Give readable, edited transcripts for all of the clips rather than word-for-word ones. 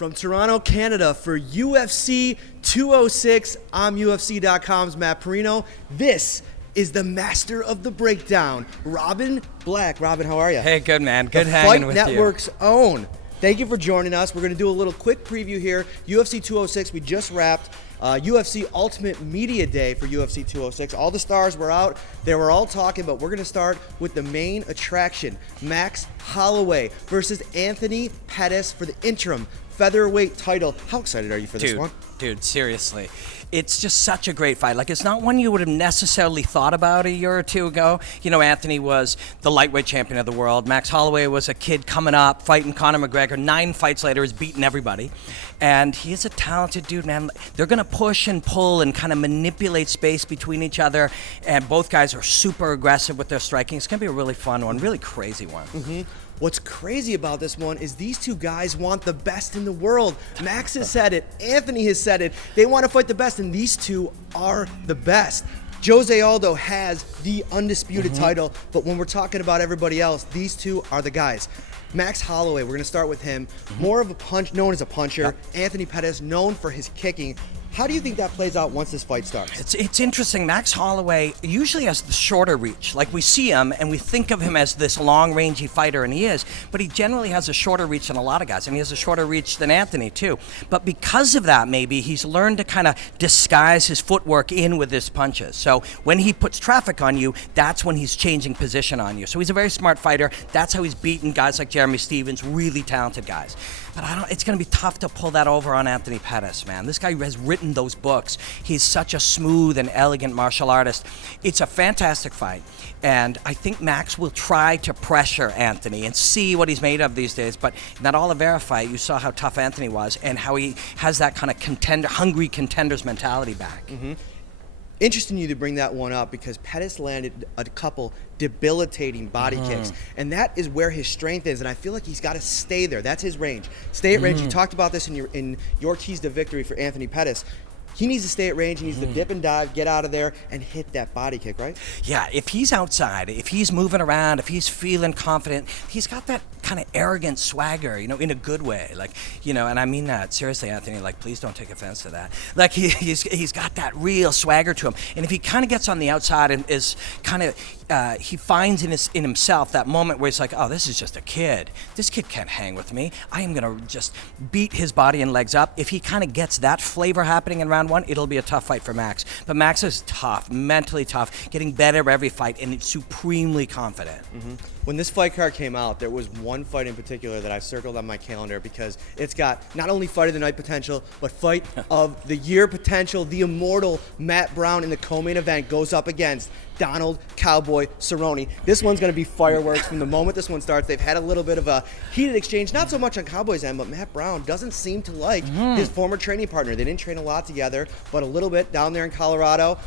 From Toronto, Canada, for UFC 206, I'm UFC.com's Matt Perino. This is the master of the breakdown, Robin Black. Robin, how are you? Hey, good, man. Good hanging with you. Fight Network's own. Thank you for joining us. We're going to do a little quick preview here. UFC 206, we just wrapped UFC Ultimate Media Day for UFC 206. All the stars were out. They were all talking, but we're going to start with the main attraction, Max Holloway versus Anthony Pettis for the interim featherweight title. How excited are you for this one? Dude, seriously. It's just such a great fight. Like, it's not one you would have necessarily thought about a year or two ago. You know, Anthony was the lightweight champion of the world. Max Holloway was a kid coming up, fighting Conor McGregor. 9 fights later, he's beaten everybody. And he's a talented dude, man. They're going to push and pull and kind of manipulate space between each other. And both guys are super aggressive with their striking. It's going to be a really fun one, really crazy one. Mm-hmm. What's crazy about this one is these two guys want the best in the world. Max has said it. Anthony has said it. They want to fight the best, and these two are the best. Jose Aldo has the undisputed title, but when we're talking about everybody else, these two are the guys. Max Holloway, we're going to start with him. More of a punch, known as a puncher. Anthony Pettis, known for his kicking. How do you think that plays out once this fight starts? It's interesting. Max Holloway usually has the shorter reach. Like, we see him and we think of him as this long-rangey fighter, and he is, but he generally has a shorter reach than a lot of guys, and he has a shorter reach than Anthony too. But because of that, maybe he's learned to kind of disguise his footwork in with his punches. So when he puts traffic on you, that's when he's changing position on you. So he's a very smart fighter. That's how he's beaten guys like Jeremy Stevens, really talented guys. But it's going to be tough to pull that over on Anthony Pettis, man. This guy has written those books. He's such a smooth and elegant martial artist. It's a fantastic fight, and I think Max will try to pressure Anthony and see what he's made of these days. But in that Oliveira fight, you saw how tough Anthony was and how he has that kind of hungry contenders mentality back. Mm-hmm. Interesting you to bring that one up, because Pettis landed a couple debilitating body kicks, and that is where his strength is, and I feel like he's got to stay there. That's his range. Stay at range. You talked about this in your keys to victory for Anthony Pettis. He needs to stay at range. He needs to dip and dive, get out of there, and hit that body kick, right? Yeah, if he's outside, if he's moving around, if he's feeling confident, he's got that kind of arrogant swagger, you know, in a good way. Like, you know, and I mean that seriously, Anthony. Like, please don't take offense to that. Like, he's got that real swagger to him. And if he kind of gets on the outside and is kind of he finds in himself that moment where he's like, oh, this is just a kid. This kid can't hang with me. I am going to just beat his body and legs up. If he kind of gets that flavor happening in round one, it'll be a tough fight for Max. But Max is tough, mentally tough, getting better every fight, and supremely confident. When this fight card came out, there was one fight in particular that I circled on my calendar because it's got not only fight of the night potential, but fight of the year potential. The immortal Matt Brown in the co-main event goes up against Donald Cowboy Cerrone. This one's going to be fireworks from the moment this one starts. They've had a little bit of a heated exchange, not so much on Cowboy's end, but Matt Brown doesn't seem to like his former training partner. They didn't train a lot together, but a little bit down there in Colorado.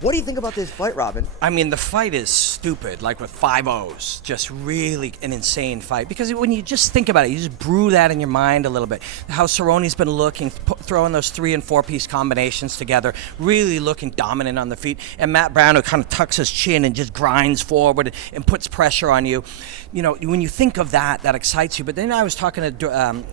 What do you think about this fight, Robin? I mean, the fight is stupid, like with 5 O's. Just really an insane fight. Because when you just think about it, you just brew that in your mind a little bit. How Cerrone's been looking, throwing those 3- and 4-piece combinations together, really looking dominant on the feet. And Matt Brown, who kind of tucks his chin and just grinds forward and puts pressure on you. You know, when you think of that, that excites you. But then I was talking to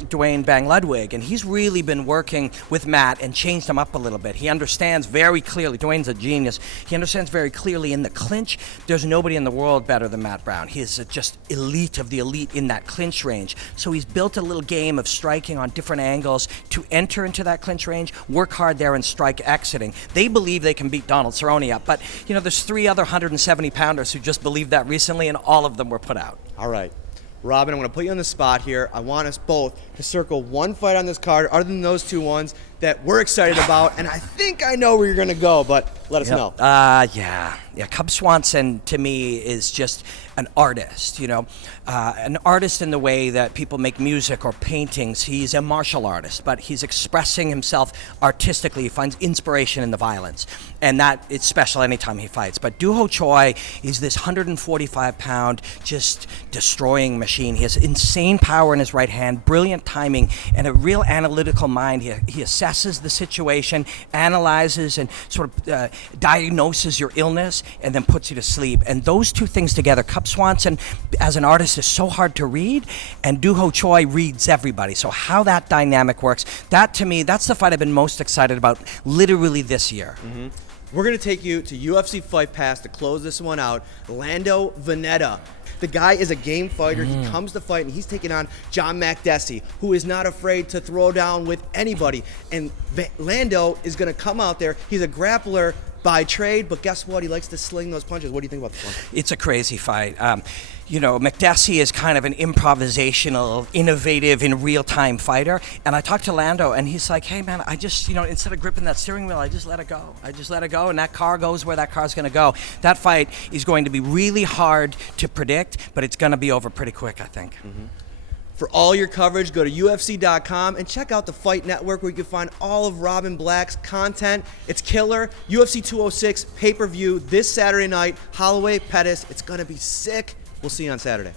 Dwayne Bang Ludwig, and he's really been working with Matt and changed him up a little bit. He understands very clearly. Dwayne's a genius. He understands very clearly in the clinch, there's nobody in the world better than Matt Brown. He is just elite of the elite in that clinch range. So he's built a little game of striking on different angles to enter into that clinch range, work hard there, and strike exiting. They believe they can beat Donald Cerrone up, but you know, there's 3 other 170-pounders who just believed that recently, and all of them were put out. All right. Robin, I'm going to put you on the spot here. I want us both to circle one fight on this card other than those 2 ones that we're excited about, and I think I know where you're going to go, but let us know. Yeah, Cub Swanson to me is just an artist, you know, an artist in the way that people make music or paintings. He's a martial artist, but he's expressing himself artistically. He finds inspiration in the violence, and that it's special anytime he fights. But Doo Ho Choi is this 145-pound just destroying machine. He has insane power in his right hand, brilliant timing, and a real analytical mind. He assesses assesses the situation, analyzes and sort of diagnoses your illness, and then puts you to sleep. And those two things together, Cub Swanson as an artist is so hard to read, and Doo-Ho Choi reads everybody. So how that dynamic works, that to me, that's the fight I've been most excited about literally this year. Mm-hmm. We're going to take you to UFC Fight Pass to close this one out. Lando Vanetta. The guy is a game fighter. He comes to fight, and he's taking on John Makdessi, who is not afraid to throw down with anybody. And Lando is going to come out there. He's a grappler by trade, but guess what? He likes to sling those punches. What do you think about this one? It's a crazy fight. Makdessi is kind of an improvisational, innovative, in real-time fighter. And I talked to Lando, and he's like, hey, man, I just, instead of gripping that steering wheel, I just let it go. And that car goes where that car's going to go. That fight is going to be really hard to predict, but it's going to be over pretty quick, I think. Mm-hmm. For all your coverage, go to UFC.com and check out the Fight Network, where you can find all of Robin Black's content. It's killer. UFC 206 pay-per-view this Saturday night. Holloway, Pettis. It's going to be sick. We'll see you on Saturday.